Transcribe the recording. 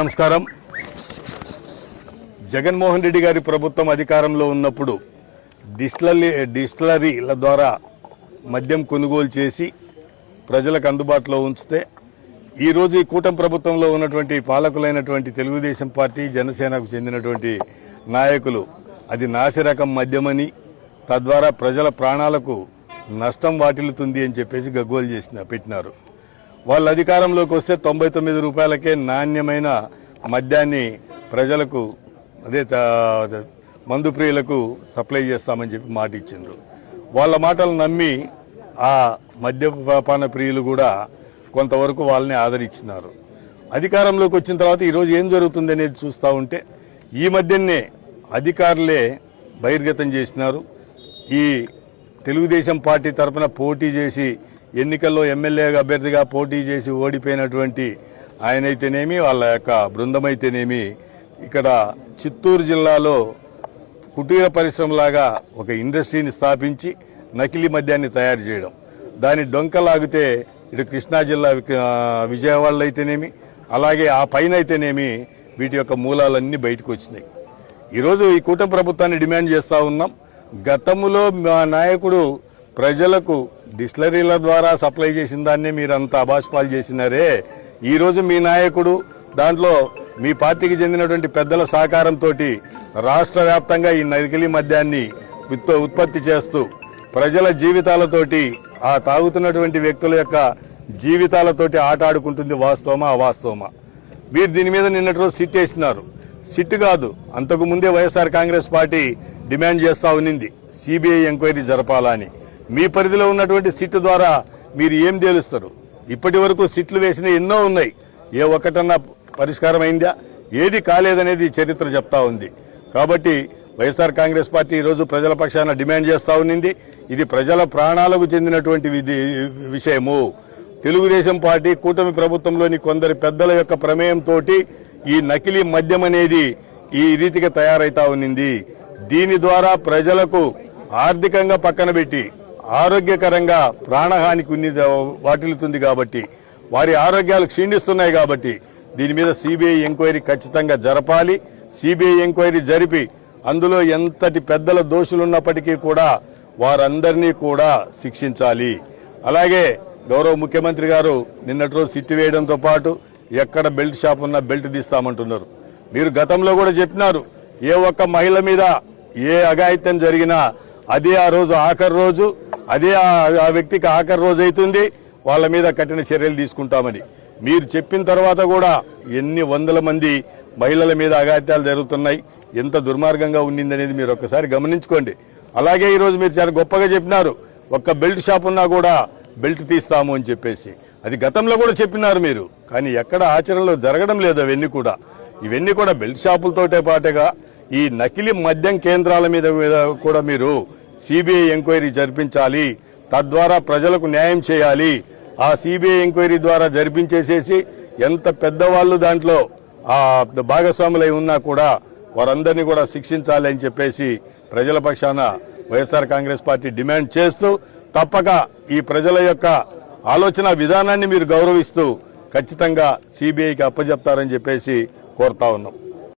నమస్కారం జగన్మోహన్ రెడ్డి గారి ప్రభుత్వం అధికారంలో ఉన్నప్పుడు డిస్టలరీ డిస్టలరీల ద్వారా మద్యం కొనుగోలు చేసి ప్రజలకు అందుబాటులో ఉంచితే ఈరోజు ఈ కూటమి ప్రభుత్వంలో ఉన్నటువంటి పాలకులైనటువంటి తెలుగుదేశం పార్టీ జనసేనకు చెందినటువంటి నాయకులు అది నాసిరకం మద్యమని తద్వారా ప్రజల ప్రాణాలకు నష్టం వాటిల్లుతుంది అని చెప్పేసి గగ్గోలు చేసిన పెట్టినారు వాళ్ళు అధికారంలోకి వస్తే తొంభై తొమ్మిది రూపాయలకే నాణ్యమైన మద్యాన్ని ప్రజలకు అదే మందు ప్రియులకు సప్లై చేస్తామని చెప్పి మాట ఇచ్చిండ్రు వాళ్ళ మాటలు నమ్మి ఆ మద్యపాన ప్రియులు కూడా కొంతవరకు వాళ్ళని ఆదరించినారు అధికారంలోకి వచ్చిన తర్వాత ఈరోజు ఏం జరుగుతుంది అనేది చూస్తూ ఉంటే ఈ మధ్యనే అధికారులే బహిర్గతం చేసినారు ఈ తెలుగుదేశం పార్టీ తరఫున పోటీ చేసి ఎన్నికల్లో ఎమ్మెల్యే అభ్యర్థిగా పోటీ చేసి ఓడిపోయినటువంటి ఆయనైతేనేమి వాళ్ళ యొక్క బృందమైతేనేమి ఇక్కడ చిత్తూరు జిల్లాలో కుటీర పరిశ్రమలాగా ఒక ఇండస్ట్రీని స్థాపించి నకిలీ మద్యాన్ని తయారు చేయడం దాని డొంకలాగితే ఇటు కృష్ణా జిల్లా విజయవాడలో అయితేనేమి అలాగే ఆ పైన అయితేనేమి వీటి యొక్క మూలాలన్నీ బయటకు వచ్చినాయి ఈరోజు ఈ కూటమి ప్రభుత్వాన్ని డిమాండ్ చేస్తూ ఉన్నాం గతంలో మా నాయకుడు ప్రజలకు డిస్లరీల ద్వారా సప్లై చేసిన దాన్నే మీరు అంత అభాష్పాలు చేసినారే ఈరోజు మీ నాయకుడు దాంట్లో మీ పార్టీకి చెందినటువంటి పెద్దల సహకారంతో రాష్ట్ర వ్యాప్తంగా ఈ నకిలీ మద్యాన్ని ఉత్పత్తి చేస్తూ ప్రజల జీవితాలతోటి ఆ తాగుతున్నటువంటి వ్యక్తుల యొక్క జీవితాలతోటి ఆట ఆడుకుంటుంది వాస్తవమా అవాస్తవమా మీరు దీని మీద నిన్నటి రోజు సిట్ వేసినారు సిట్ కాదు అంతకు ముందే వైఎస్ఆర్ కాంగ్రెస్ పార్టీ డిమాండ్ చేస్తా ఉన్నింది సిబిఐ ఎంక్వైరీ జరపాలని మీ పరిధిలో ఉన్నటువంటి సిట్ ద్వారా మీరు ఏం తేలుస్తారు ఇప్పటి వరకు సిట్లు వేసిన ఎన్నో ఉన్నాయి ఏ ఒక్కటన్నా పరిష్కారం అయిందా ఏది కాలేదనేది చరిత్ర చెప్తా ఉంది కాబట్టి వైఎస్ఆర్ కాంగ్రెస్ పార్టీ ఈరోజు ప్రజల పక్షాన డిమాండ్ చేస్తూ ఉన్నింది ఇది ప్రజల ప్రాణాలకు చెందినటువంటి విషయము తెలుగుదేశం పార్టీ కూటమి ప్రభుత్వంలోని కొందరి పెద్దల యొక్క ప్రమేయంతో ఈ నకిలీ మద్యం అనేది ఈ రీతిగా తయారైతా ఉన్నింది దీని ద్వారా ప్రజలకు ఆర్థికంగా పక్కన పెట్టి ఆరోగ్యకరంగా ప్రాణహానికి వాటిల్లుతుంది కాబట్టి వారి ఆరోగ్యాలు క్షీణిస్తున్నాయి కాబట్టి దీని మీద సిబిఐ ఎంక్వైరీ ఖచ్చితంగా జరపాలి సిబిఐ ఎంక్వైరీ జరిపి అందులో ఎంతటి పెద్దల దోషులున్నప్పటికీ కూడా వారందరినీ కూడా శిక్షించాలి అలాగే గౌరవ ముఖ్యమంత్రి గారు నిన్నటి రోజు సిట్టి వేయడంతో పాటు ఎక్కడ బెల్ట్ షాప్ ఉన్నా బెల్ట్ తీస్తామంటున్నారు మీరు గతంలో కూడా చెప్పినారు ఏ ఒక్క మహిళ మీద ఏ అఘాయిత్యం జరిగినా అదే ఆ రోజు ఆఖరి రోజు అదే ఆ వ్యక్తికి ఆఖరి రోజు అవుతుంది వాళ్ళ మీద కఠిన చర్యలు తీసుకుంటామని మీరు చెప్పిన తర్వాత కూడా ఎన్ని వందల మంది మహిళల మీద అఘాత్యాలు జరుగుతున్నాయి ఎంత దుర్మార్గంగా ఉండింది అనేది మీరు ఒక్కసారి గమనించుకోండి అలాగే ఈరోజు మీరు చాలా గొప్పగా చెప్పినారు ఒక్క బెల్ట్ షాప్ ఉన్నా కూడా బెల్ట్ తీస్తాము అని చెప్పేసి అది గతంలో కూడా చెప్పినారు మీరు కానీ ఎక్కడ ఆచరణలో జరగడం లేదు అవన్నీ కూడా ఇవన్నీ కూడా బెల్ట్ షాపులతోటే పాటుగా ఈ నకిలీ మద్యం కేంద్రాల మీద కూడా మీరు సిబిఐ ఎంక్వైరీ జరిపించాలి తద్వారా ప్రజలకు న్యాయం చేయాలి ఆ సిబిఐ ఎంక్వైరీ ద్వారా జరిపించేసేసి ఎంత పెద్దవాళ్ళు దాంట్లో భాగస్వాములై ఉన్నా కూడా వారందరినీ కూడా శిక్షించాలి అని చెప్పేసి ప్రజల పక్షాన వైఎస్ఆర్ కాంగ్రెస్ పార్టీ డిమాండ్ చేస్తూ తప్పక ఈ ప్రజల యొక్క ఆలోచన విధానాన్ని మీరు గౌరవిస్తూ ఖచ్చితంగా సిబిఐకి అప్పజెప్తారని చెప్పేసి కోరుతా ఉన్నాం